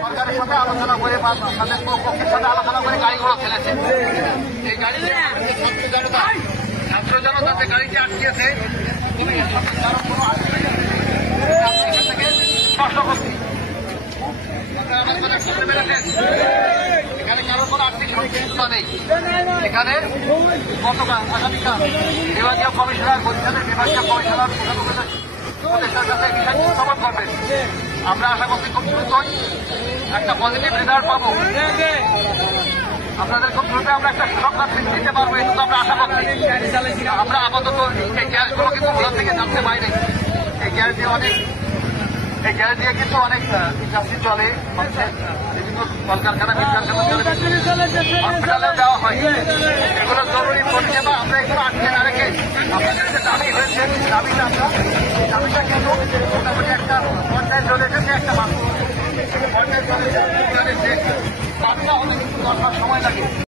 সরকারের সাথে আলোচনা করে বা তাদের পক্ষের সাথে আলোচনা করে গাড়িগুলো ফেলেছে। এই গাড়ি ছাত্র জনতা যে গাড়িটি আটকিয়েছে কারো কোনো এখান থেকে স্পষ্ট করছি এখানে কারো কোনো আর্থিক সংশ্লিষ্টতা নেই। এখানে গতকাল আগামীকাল বিভাগীয় কমিশনার বরিশালের বিভাগীয় কমিশনার উপদেষ্টার কাছে বিষয়টি উত্থাপন করবেন। আমরা আশা করছি খুব দ্রুতই একটা পজিটিভ রেজাল্ট পাবো। আপনাদের খুব দ্রুত আমরা একটা সুরক্ষার বৃদ্ধি দিতে পারবো, এটুকু আমরা আশা করছি। আমরা আপাতত এই গ্যাসগুলো কিন্তু ভোলা থেকে জানতে পারিনি। এই গ্যাস দিয়ে কিন্তু অনেক ইন্ডাস্ট্রি চলে, বিভিন্ন কলকারখানা হসপিটালেও দেওয়া হয়। এগুলো জরুরি পরিষেবা, আমরা এগুলো আটকে না রেখে আপনাদের যে দাবি হয়েছে দাবিটা কিন্তু মোটামুটি একটা পর্যায়ে চলে এসেছে। একটা পর্যায়ে চলে এসেছে বাচ্চা হলে কিন্তু দরকার সময় লাগে।